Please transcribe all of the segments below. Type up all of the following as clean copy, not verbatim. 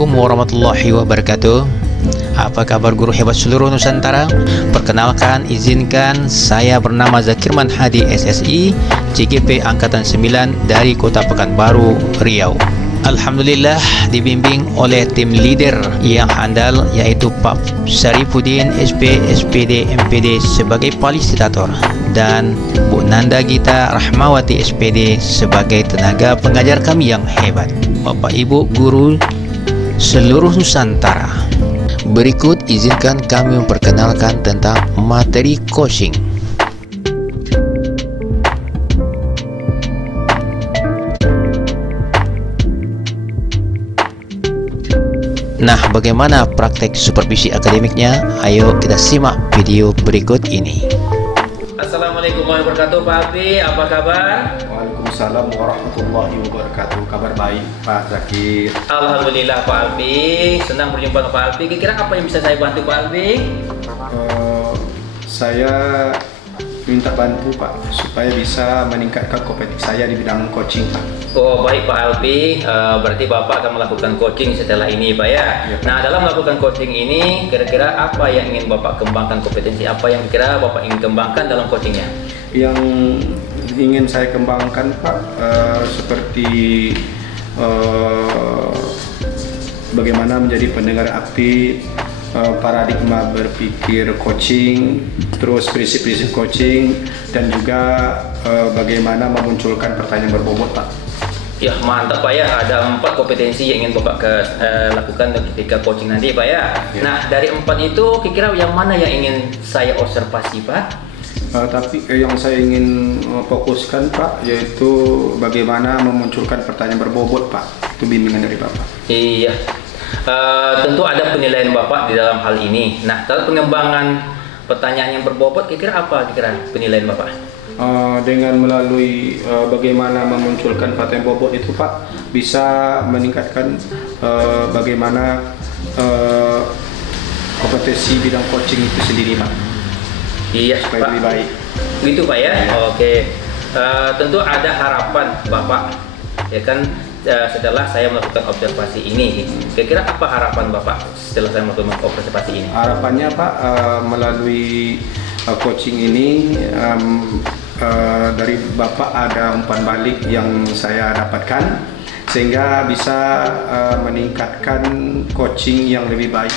Assalamualaikum warahmatullahi wabarakatuh. Apa kabar guru hebat seluruh Nusantara? Perkenalkan, izinkan saya bernama Zakirman Hadi SSI, CGP Angkatan 9 dari Kota Pekanbaru, Riau. Alhamdulillah dibimbing oleh tim leader yang handal, yaitu Pak Syarifuddin SP, SPD, MPD sebagai fasilitator, dan Bu Nanda Gita Rahmawati SPD sebagai tenaga pengajar kami yang hebat. Bapak Ibu guru seluruh Nusantara, berikut izinkan kami memperkenalkan tentang materi coaching. Nah, bagaimana praktek supervisi akademiknya? Ayo kita simak video berikut ini. Assalamualaikum warahmatullahi wabarakatuh, Pak Alfi, apa kabar? Waalaikumsalam warahmatullahi wabarakatuh. Kabar baik, Pak Zakir. Alhamdulillah, Pak Alfi. Senang berjumpa dengan Pak Alfi. Kira-kira apa yang bisa saya bantu, Pak Alfi? Saya minta bantu, Pak, supaya bisa meningkatkan kompetensi saya di bidang coaching, Pak. Oh, baik Pak Alfi. Berarti Bapak akan melakukan coaching setelah ini, Pak ya? Ya, Pak. Nah, dalam melakukan coaching ini, kira-kira apa yang ingin Bapak kembangkan, kompetensi apa yang kira Bapak ingin kembangkan dalam coachingnya? Yang ingin saya kembangkan, Pak, seperti bagaimana menjadi pendengar aktif, paradigma berpikir coaching, terus prinsip-prinsip coaching, dan juga bagaimana memunculkan pertanyaan berbobot, Pak. Ya, mantap Pak ya. Ada 4 kompetensi yang ingin Bapak lakukan ketika coaching nanti, Pak ya. Ya. Nah, dari 4 itu kira-kira yang mana yang ingin saya observasi, Pak? Tapi yang saya ingin fokuskan, Pak, yaitu bagaimana memunculkan pertanyaan berbobot, Pak. Itu bimbingan dari Bapak. Iya. Tentu ada penilaian Bapak di dalam hal ini. Nah, dalam pengembangan pertanyaan yang berbobot, kira-kira apa kira penilaian Bapak? Dengan melalui bagaimana memunculkan pertanyaan bobot itu, Pak, bisa meningkatkan bagaimana kompetensi bidang coaching itu sendiri, Pak. Iya, supaya Pak. lebih baik. Gitu Pak ya. Ya. Oke. Tentu ada harapan Bapak, ya kan? Setelah saya melakukan observasi ini, kira-kira apa harapan Bapak setelah saya melakukan observasi ini? Harapannya, Pak, melalui coaching ini dari Bapak ada umpan balik yang saya dapatkan, sehingga bisa meningkatkan coaching yang lebih baik,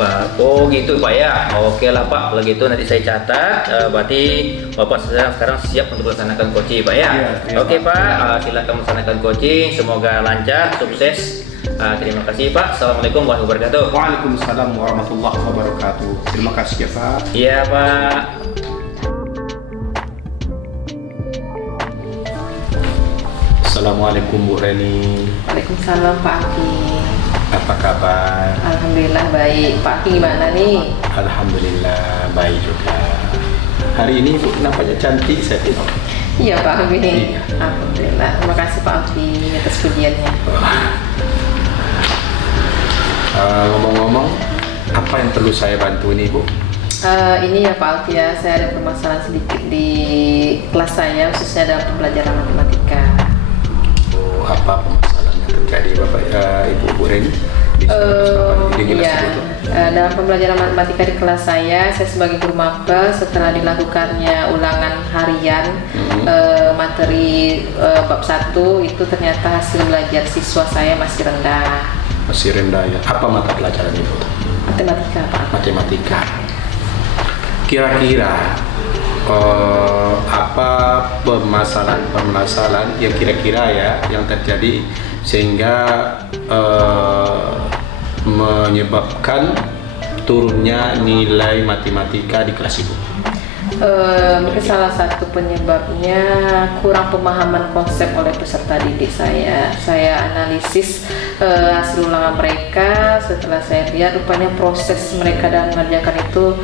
Pak. Oh gitu Pak ya. Oke lah Pak, kalau gitu nanti saya catat. Berarti Bapak sekarang siap untuk melaksanakan coaching, Pak ya? Iya, Oke Pak, silakan melaksanakan coaching. Semoga lancar, sukses. Terima kasih Pak. Assalamualaikum warahmatullahi wabarakatuh. Waalaikumsalam warahmatullahi wabarakatuh. Terima kasih ya, Pak. Iya Pak. Assalamualaikum Bu Reni. Waalaikumsalam Pak Aki. Apa kabar? Alhamdulillah baik. Pak Aki gimana nih? Alhamdulillah baik juga. Hari ini Bu nampaknya cantik saya tengok. Iya Pak Aki. Iya. Alhamdulillah. Terima kasih Pak Aki atas pujiannya. Ngomong-ngomong, apa yang perlu saya bantu nih Bu? Ini ya Pak Alfi ya, saya ada permasalahan sedikit di kelas saya, khususnya dalam pembelajaran matematika. Oh, apa permasalahan yang terjadi Bapak Ibu Bu Reni? Iya, dalam pembelajaran matematika di kelas saya sebagai guru mapel, setelah dilakukannya ulangan harian materi bab 1 itu ternyata hasil belajar siswa saya masih rendah. Masih rendah ya. Apa mata pelajaran itu? Matematika Pak. Matematika. Kira-kira apa permasalahan yang kira-kira ya yang terjadi sehingga menyebabkan turunnya nilai matematika di kelas Ibu? Mungkin salah satu penyebabnya kurang pemahaman konsep oleh peserta didik saya. Saya analisis hasil ulangan mereka. Setelah saya lihat rupanya proses mereka dalam mengerjakan itu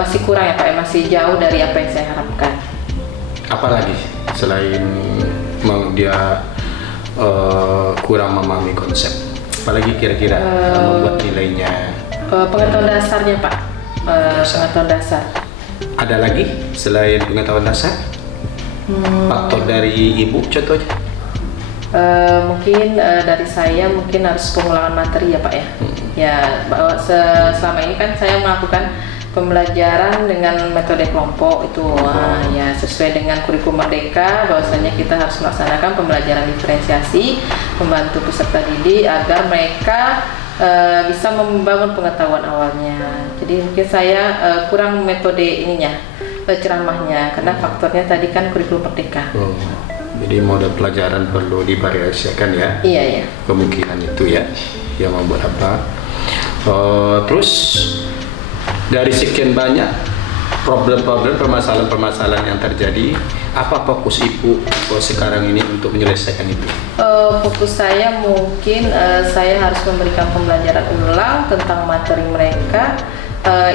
masih kurang ya Pak, masih jauh dari apa yang saya harapkan. Apalagi selain dia kurang memahami konsep, apalagi kira-kira membuat nilainya? Pengetahuan dasarnya Pak, pengetahuan dasar. Ada lagi selain pengetahuan dasar? Faktor dari Ibu contohnya? Mungkin dari saya mungkin harus pengulangan materi ya Pak ya. Ya bahwa selama ini kan saya melakukan pembelajaran dengan metode kelompok itu ya sesuai dengan kurikulum Merdeka, bahwasanya kita harus melaksanakan pembelajaran diferensiasi, membantu peserta didik agar mereka bisa membangun pengetahuan awalnya. Jadi mungkin saya kurang metode ininya, ceramahnya, karena faktornya tadi kan kurikulum Merdeka. Jadi mode pelajaran perlu divariasikan ya. Iya ya. Kemungkinan itu ya yang membuat apa. Terus dari sekian banyak problem-problem, permasalahan-permasalahan yang terjadi, apa fokus Ibu sekarang ini untuk menyelesaikan itu? Fokus saya mungkin saya harus memberikan pembelajaran ulang tentang materi mereka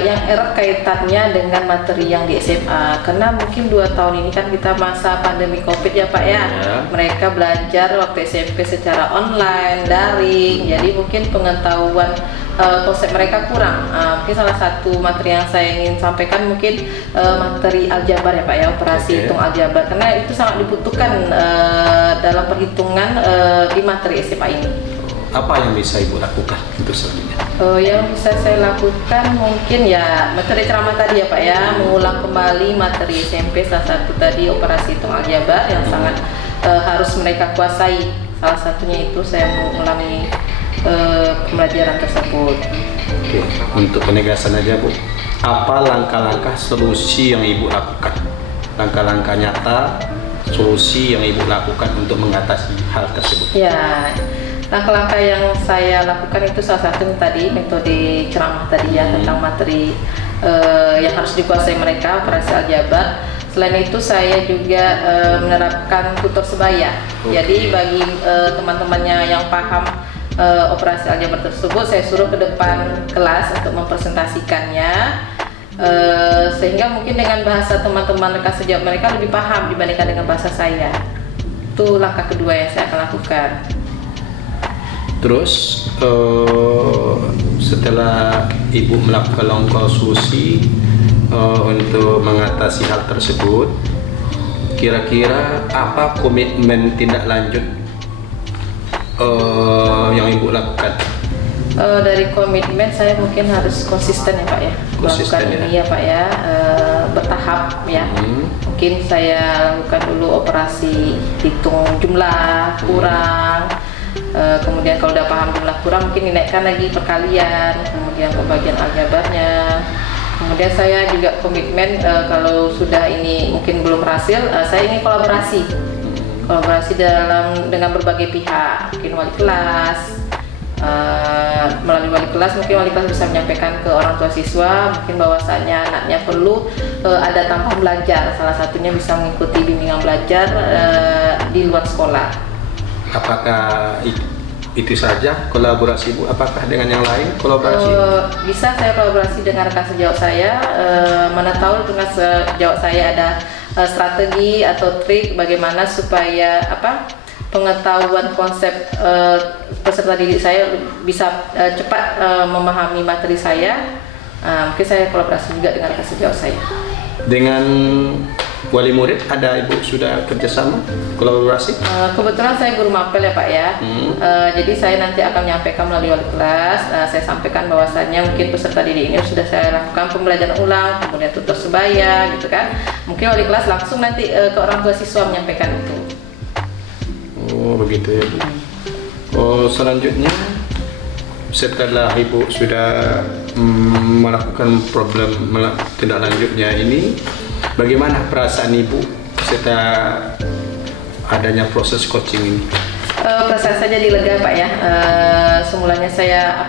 yang erat kaitannya dengan materi yang di SMA, karena mungkin 2 tahun ini kan kita masa pandemi COVID ya Pak ya. Mereka belajar waktu SMP secara online, daring, jadi mungkin pengetahuan konsep mereka kurang. Mungkin salah satu materi yang saya ingin sampaikan mungkin materi aljabar ya Pak ya, operasi hitung aljabar, karena itu sangat dibutuhkan dalam perhitungan di materi SMA ini. Apa yang bisa Ibu lakukan untuk selanjutnya? Yang bisa saya lakukan mungkin ya metode ceramah tadi ya Pak ya, mengulang kembali materi SMP, salah satu tadi operasi hitung aljabar yang sangat harus mereka kuasai. Salah satunya itu saya mengulangi pembelajaran tersebut. Oke, untuk penegasan aja Bu, apa langkah-langkah solusi yang Ibu lakukan? Langkah-langkah nyata, solusi yang Ibu lakukan untuk mengatasi hal tersebut? Ya, langkah-langkah yang saya lakukan itu salah satu tadi metode ceramah tadi ya, tentang materi yang harus dikuasai mereka, operasi aljabar. Selain itu saya juga menerapkan tutor sebaya. Jadi bagi teman-temannya yang paham operasi aljabar tersebut, saya suruh ke depan kelas untuk mempresentasikannya, sehingga mungkin dengan bahasa teman-teman rekan sejawat mereka lebih paham dibandingkan dengan bahasa saya. Itu langkah kedua yang saya akan lakukan. Terus setelah Ibu melakukan langkah solusi untuk mengatasi hal tersebut, kira-kira apa komitmen tindak lanjut yang Ibu lakukan? Dari komitmen saya mungkin harus konsisten ya Pak ya, melakukan ini ya Pak ya, bertahap ya. Mungkin saya lakukan dulu operasi hitung jumlah kurang, kemudian kalau udah paham jumlah kurang mungkin dinaikkan lagi perkalian, kemudian pembagian aljabarnya. Kemudian saya juga komitmen kalau sudah ini mungkin belum berhasil, saya ingin kolaborasi dengan berbagai pihak, mungkin wali kelas, melalui wali kelas mungkin wali kelas bisa menyampaikan ke orang tua siswa mungkin bahwasanya anaknya perlu ada tambahan belajar, salah satunya bisa mengikuti bimbingan belajar di luar sekolah. Apakah itu saja kolaborasi Bu? Apakah dengan yang lain kolaborasi? Bisa saya kolaborasi dengan rekan sejawat saya, mana tahu dengan sejawat saya ada strategi atau trik bagaimana supaya pengetahuan konsep peserta didik saya bisa cepat memahami materi saya. Mungkin saya kolaborasi juga dengan rekan sejawat saya. Dengan wali murid ada Ibu sudah kerjasama kolaborasi? Kebetulan saya guru mapel ya Pak ya. Jadi saya nanti akan menyampaikan melalui wali kelas. Saya sampaikan bahwasannya mungkin peserta didik ini sudah saya lakukan pembelajaran ulang, kemudian tutor sebaya gitu kan. Mungkin wali kelas langsung nanti ke orang tua siswa menyampaikan itu. Oh begitu ya Bu. Selanjutnya setelah Ibu sudah melakukan problem tindak lanjutnya ini, bagaimana perasaan Ibu setelah adanya proses coaching ini? Perasaan saya jadi lega Pak ya. Semulanya saya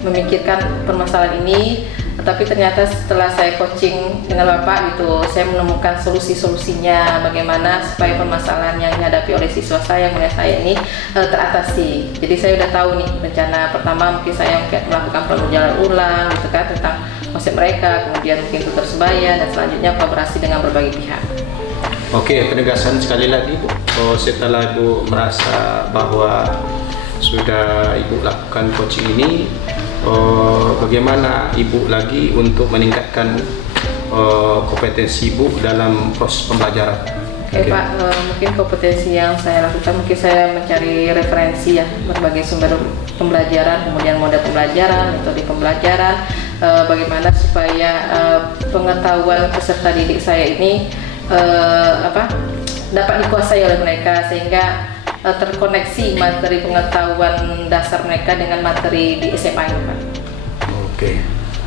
memikirkan permasalahan ini, tapi ternyata setelah saya coaching dengan Bapak gitu, saya menemukan solusi-solusinya bagaimana supaya permasalahan yang dihadapi oleh siswa saya, murid saya ini teratasi. Jadi saya udah tahu nih rencana pertama mungkin saya melakukan pembelajaran ulang gitu kan tentang konsep mereka, kemudian mungkin tutor sebaya, dan selanjutnya kolaborasi dengan berbagai pihak. Oke, penegasan sekali lagi Bu. Setelah Ibu merasa bahwa sudah Ibu lakukan coaching ini, bagaimana Ibu lagi untuk meningkatkan kompetensi Ibu dalam proses pembelajaran? Oke Pak, mungkin kompetensi yang saya lakukan, mungkin saya mencari referensi ya, berbagai sumber pembelajaran, kemudian model pembelajaran, metode pembelajaran, bagaimana supaya pengetahuan peserta didik saya ini dapat dikuasai oleh mereka, sehingga terkoneksi materi pengetahuan dasar mereka dengan materi di SMA ini Pak. Oke,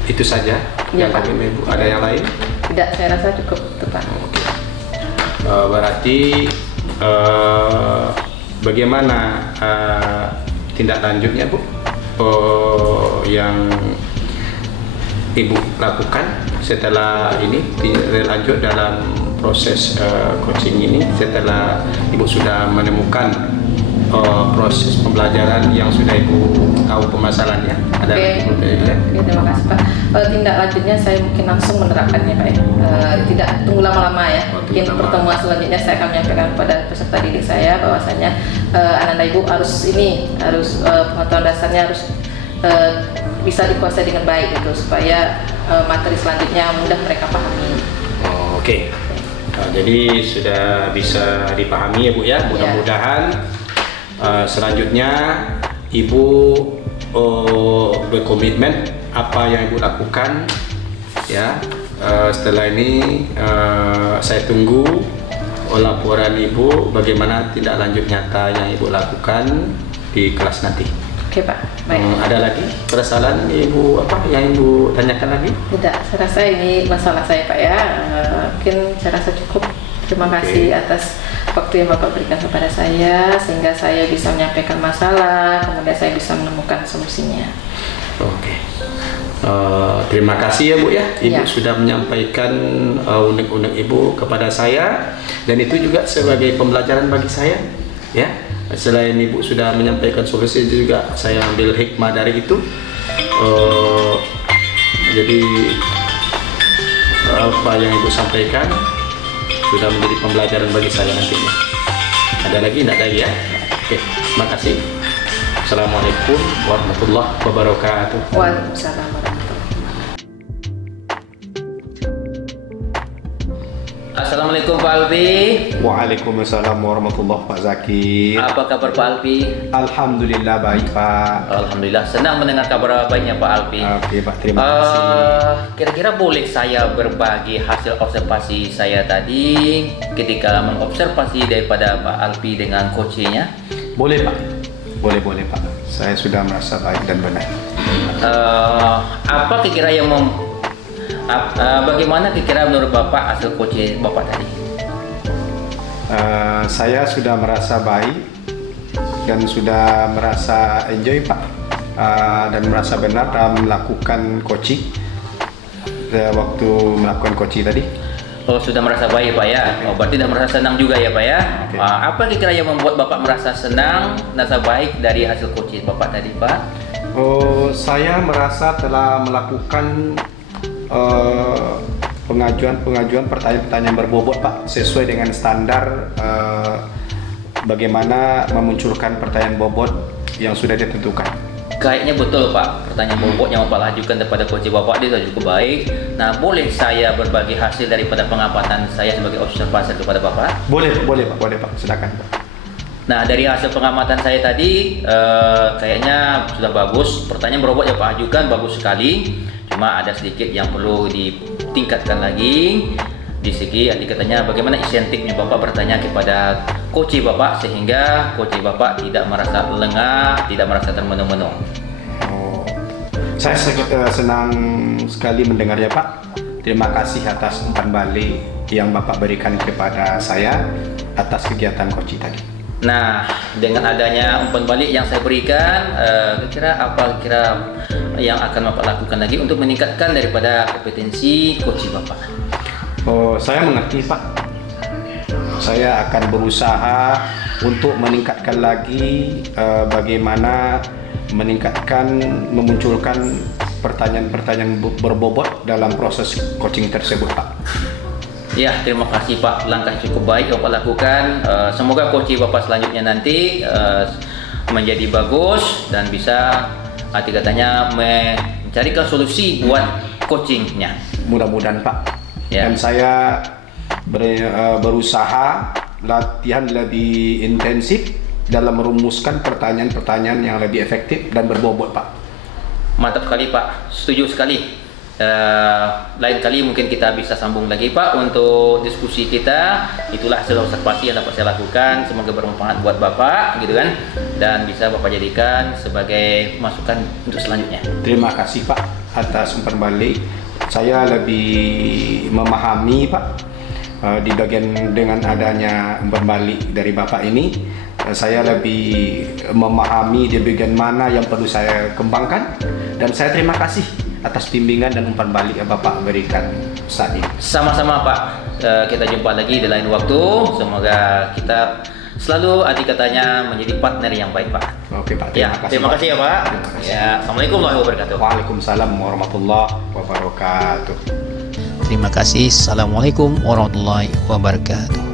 itu saja Ya, yang Pak. kami Ibu. Ada yang lain? Tidak, saya rasa cukup itu Pak. Oke. Berarti bagaimana tindak lanjutnya Bu yang Ibu lakukan setelah ini lanjut dalam proses coaching ini, setelah Ibu sudah menemukan proses pembelajaran yang sudah Ibu tahu permasalahannya? Ada Oke, terima kasih Pak. Tindak lanjutnya saya mungkin langsung menerapkannya Pak ya. Tidak tunggu lama-lama ya. Mungkin pertemuan selanjutnya saya akan menyampaikan kepada peserta didik saya bahwasanya anak-anak Ibu harus pengetahuan dasarnya harus bisa dikuasai dengan baik gitu, supaya materi selanjutnya mudah mereka pahami. Oke. Jadi sudah bisa dipahami ya Bu ya. Mudah-mudahan selanjutnya Ibu berkomitmen apa yang Ibu lakukan ya. Setelah ini saya tunggu laporan Ibu bagaimana tindak lanjut nyata yang Ibu lakukan di kelas nanti. Oke Pak, baik. Ada lagi persoalan Ibu yang Ibu tanyakan lagi? Tidak, saya rasa ini masalah saya Pak ya. Mungkin saya rasa cukup. Terima kasih atas waktu yang Bapak berikan kepada saya, sehingga saya bisa menyampaikan masalah, kemudian saya bisa menemukan solusinya. Oke. Terima kasih ya Bu ya. Ibu sudah menyampaikan unek-unek Ibu kepada saya, dan itu juga sebagai pembelajaran bagi saya ya. Selain Ibu sudah menyampaikan solusi, juga saya ambil hikmah dari itu. Jadi apa yang Ibu sampaikan sudah menjadi pembelajaran bagi saya nantinya. Ada lagi? Tidak ada ya? Oke, terima kasih. Assalamualaikum warahmatullahi wabarakatuh. Waalaikumsalam warahmatullahi wabarakatuh. Assalamualaikum Pak Alfi. Waalaikumsalam warahmatullahi Pak Zakir. Apa kabar Pak Alfi? Alhamdulillah baik Pak. Alhamdulillah, senang mendengar kabar baiknya Pak Alfi. Oke Pak, terima kasih. Kira-kira boleh saya berbagi hasil observasi saya tadi ketika mengobservasi daripada Pak Alfi dengan coachnya? Boleh Pak, boleh Pak. Saya sudah merasa baik dan benar. Apa kira-kira yang bagaimana kira-kira menurut Bapak hasil coaching Bapak tadi? Saya sudah merasa baik dan sudah merasa enjoy Pak, dan merasa benar dalam melakukan coaching waktu melakukan coaching tadi. Oh, sudah merasa baik Pak ya. Oh, berarti sudah merasa senang juga ya Pak ya. Oke. Apa kira-kira yang membuat Bapak merasa senang, merasa baik dari hasil coaching Bapak tadi Pak? Saya merasa telah melakukan pengajuan pertanyaan-pertanyaan berbobot Pak, sesuai dengan standar bagaimana memunculkan pertanyaan bobot yang sudah ditentukan. Kayaknya betul Pak, pertanyaan bobot yang Bapak ajukan kepada coach Bapak itu cukup baik. Nah, boleh saya berbagi hasil daripada pengamatan saya sebagai observasi kepada Bapak? Boleh Pak, silakan Pak. Nah, dari hasil pengamatan saya tadi kayaknya sudah bagus. Pertanyaan berbobot yang Pak ajukan bagus sekali. Cuma ada sedikit yang perlu ditingkatkan lagi. Di segi katanya bagaimana insentifnya Bapak bertanya kepada coach Bapak sehingga coach Bapak tidak merasa lengah, tidak merasa termenung-menung. Saya senang sekali mendengarnya Pak. Terima kasih atas umpan balik yang Bapak berikan kepada saya atas kegiatan coaching tadi. Nah, dengan adanya umpan balik yang saya berikan, kira-kira yang akan Bapak lakukan lagi untuk meningkatkan daripada kompetensi coaching Bapak? Saya mengerti Pak. Saya akan berusaha untuk meningkatkan lagi bagaimana memunculkan pertanyaan-pertanyaan berbobot dalam proses coaching tersebut Pak. Ya, terima kasih Pak. Langkah cukup baik Bapak lakukan. Semoga coaching Bapak selanjutnya nanti menjadi bagus dan bisa katanya mencarikan solusi buat coachingnya. Mudah-mudahan Pak. Ya. Dan saya berusaha latihan lebih intensif dalam merumuskan pertanyaan-pertanyaan yang lebih efektif dan berbobot, Pak. Mantap sekali, Pak. Setuju sekali. Lain kali mungkin kita bisa sambung lagi, Pak, untuk diskusi kita. Itulah hasil observasi yang dapat saya lakukan. Semoga bermanfaat buat Bapak, gitu kan, dan bisa Bapak jadikan sebagai masukan untuk selanjutnya. Terima kasih, Pak, atas umpan balik. Saya lebih memahami, Pak, di bagian dengan adanya umpan balik dari Bapak ini. Saya lebih memahami di bagian mana yang perlu saya kembangkan, dan saya terima kasih atas bimbingan dan umpan balik yang Bapak berikan saat ini. Sama-sama, Pak. Kita jumpa lagi di lain waktu. Semoga kita selalu arti katanya menjadi partner yang baik, Pak. Oke, Pak. Terima kasih ya, Pak. Terima kasih. Ya, Assalamualaikum warahmatullahi wabarakatuh. Waalaikumsalam warahmatullahi wabarakatuh. Terima kasih. Assalamualaikum warahmatullahi wabarakatuh.